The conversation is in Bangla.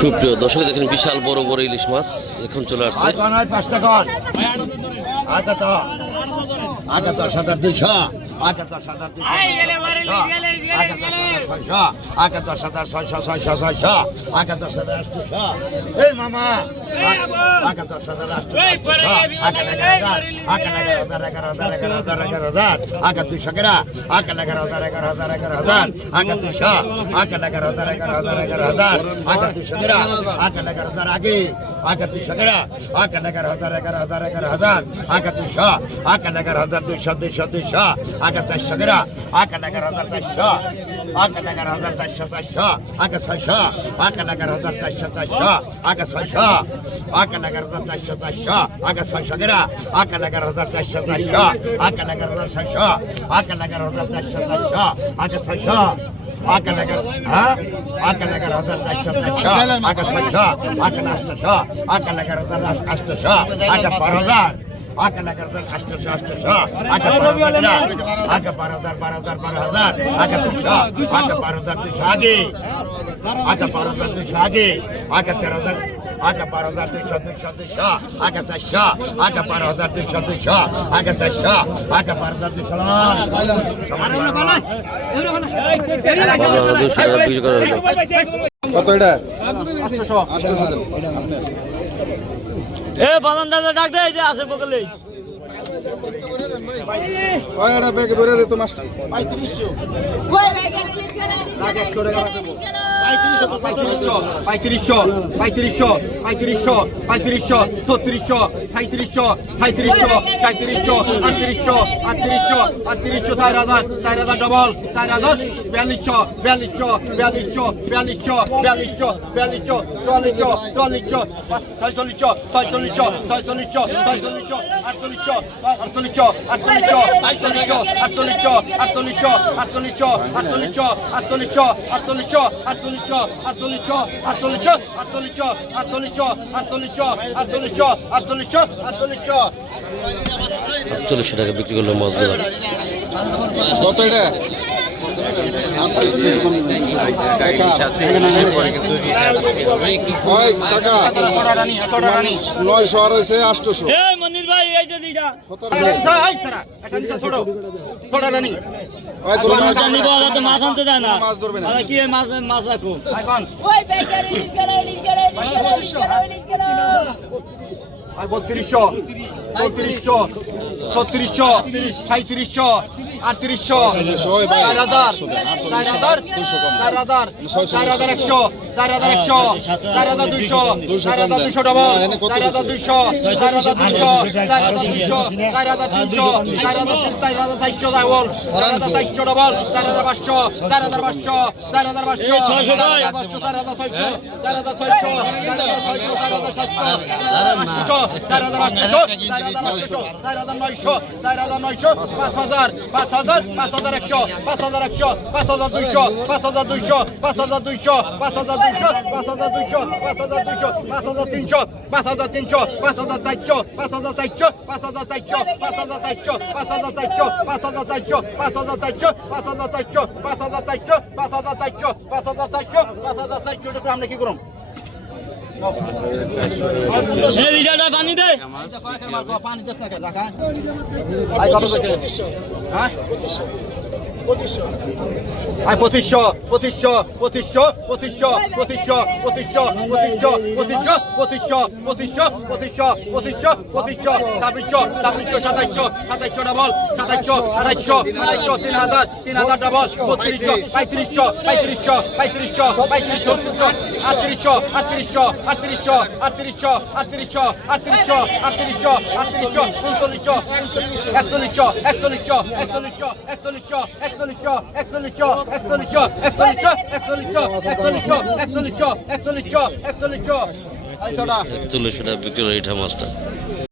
সুপ্রিয় দর্শক দেখেন বিশাল বড় বড় ইলিশ মাছ এখন চলে আসছে আচ্ছা আচ্ছা সাত আট দুইশো আকাতা সাদা আকাতা সাদা ছয় ছয় ছয় ছয় আকাতা সাদা রাষ্ট্র এই মামা আকাতা সাদা রাষ্ট্র আকাত দুই সকেরা আকা লাগার হাজার এগারো হাজার এগারো হাজার আকাত দুই শ আকা লাগার হাজার এগারো হাজার এগারো হাজার আকাত দুই সকেরা আকা লাগার হাজার আগে আকাত দুই সকেরা আকা লাগার হাজার এগারো হাজার এগারো হাজার আকাত দুই শ আকা লাগার হাজার দুই শ দুই শ দুই শ আগে চারশো কেরা, আগে এগারো হাজার চারশো, আগে এগারো হাজার চারশো চারশো, আগে ছয়শো, আগে এগারো হাজার চারশো চারশো, আগে ছয়শো, আগে এগারো হাজার চারশো চারশো, আগে ছয়শো কেরা, আগে এগারো হাজার চারশো চারশো, আগে এগারো হাজার ছয়শো, আগে এগারো হাজার চারশো চারশো, আগে ছয়শো, আগে এগারো হ্যাঁ আগে এগারো হাজার চারশো চারশো, আগে ছয়শো, আগে আটশোশো আগে এগারো হাজার আটশোশো আগে বারো হাজার আকা করদার আষ্টশো আষ্টশো আকা বারো আকা বারো হাজার বারো হাজার বারো হাজার আকা দুশো আকা বারো হাজার দুশো আগে আকা বারো হাজার দুশো আগে আকা তেরো হাজার আগে বারো হাজার দুইশো দুইশো দুইশো আগে চারশো আগে বারো হাজার দুইশো দুইশো আগে চারশো আগে বারো হাজার দুইশো কত এটা? আটশো আটশো হাজার এ বাদান দাদা ডাক দে যে আসে বকলে কয়টা ব্যাগে ভরে দে তোমার। 3500 ওই করে। রাখব পঁয়ত্রিশশো পঁয়ত্রিশশো পঁয়ত্রিশশো পঁয়ত্রিশশো ছত্রিশশো সাঁত্রিশশো সাঁত্রিশশো সাঁত্রিশশো আটত্রিশশো আটত্রিশশো আটত্রিশশো চার হাজার চার হাজার ডবল চার হাজার বিয়াল্লিশশো বিয়াল্লিশশো বিয়াল্লিশশো বিয়াল্লিশশো বিয়াল্লিশশো বিয়াল্লিশশো চুয়াল্লিশশো চুয়াল্লিশশো ছয়চল্লিশশো ছয়চল্লিশশো ছয়চল্লিশশো ছয়চল্লিশশো আটচল্লিশশো আটচল্লিশশো আটচল্লিশশো আটচল্লিশশো আটচল্লিশশো আটচল্লিশশো আটচল্লিশশো আটচল্লিশশো আটচল্লিশশো আটচল্লিশশো আটচল্লিশশো আটচল্লিশশো আটচল্লিশশো আটচল্লিশশো আটচল্লিশশো আটচল্লিশশো আটচল্লিশশো আটচল্লিশশো আটচল্লিশশো আটচল্লিশশো টাকা বিক্রি করল মাছগুলো কত এটা? নয়শো আর হয়েছে আটশোশো মাছ আনতে যায় না কি মাছ মাছ রাখুন বত্রিশশো চৌত্রিশশো ছত্রিশশো সাঁত্রিশশো একশো চার হাজার একশো চার হাজার দুইশো চার হাজার। দুইশো ডবল চার হাজার? দুইশো চার হাজার দুইশো চার হাজার দুইশো চার হাজার তিনশো চার হাজার চার হাজার চারশো ডাবল চার হাজার চারশো ডবল চার হাজার পাঁচশো চার হাজার পাঁচশো চার হাজার পাঁচশো চার হাজার পাঁচশো চার হাজার ছয়শো চার হাজার ছয়শো চার হাজার ছয়শো চার হাজার সাতশো চার হাজার আটশো চার হাজার আটশো চার হাজার নয়শো চার হাজার নয়শো পাঁচ হাজার পাঁচ হাজার পাঁচ হাজার একশো পাঁচ হাজার একশো পাঁচ হাজার দুইশো পাঁচ হাজার দুইশো পাঁচ হাজার দুইশো পাঁচ হাজার হাজার দুইশো হাজার দুইশো হাজার তিনশো হাজার তিনশো হাজার চারশো হাজার চারশো হাজার চারশো হাজার চারশো হাজার চারশো হাজার চারশো হাজার চারশো হাজার চারশো হাজার চারশো হাজার চারশো হাজার চারশো হাজার চারশো টাকা আমরা কি করুন পানি দে পানি না কেন রাখা আই পঁচিশশো পঁচিশশো পঁচিশশো পঁচিশশো পঁচিশশো পঁচিশশো পঁচিশশো পঁচিশশো পঁচিশশো পঁচিশশো পঁচিশশো পঁচিশশো পঁচিশশো ছাব্বিশশো ছাব্বিশশো সাতাইশশো সাতাইশশো ডবল সাতাইশশো আড়াইশো আড়াইশো তিন হাজার তিন হাজার ডবল বত্রিশশো পঁয়ত্রিশশো পঁয়ত্রিশশো পঁয়ত্রিশশো পঁয়ত্রিশশো আটত্রিশশো আটত্রিশশো আটত্রিশশো আটত্রিশশো আটত্রিশশো আটত্রিশশো আটত্রিশশো আটত্রিশশো উনচল্লিশশো একচল্লিশশো একচল্লিশশো একচল্লিশশো একচল্লিশশো একচল্লিশশো একচল্লিশশো একচল্লিশশো একচল্লিশশো একচল্লিশশো একচল্লিশশো একচল্লিশশো একচল্লিশশো একচল্লিশশো একচল্লিশশো টাকা বিক্রি হলো মাছটা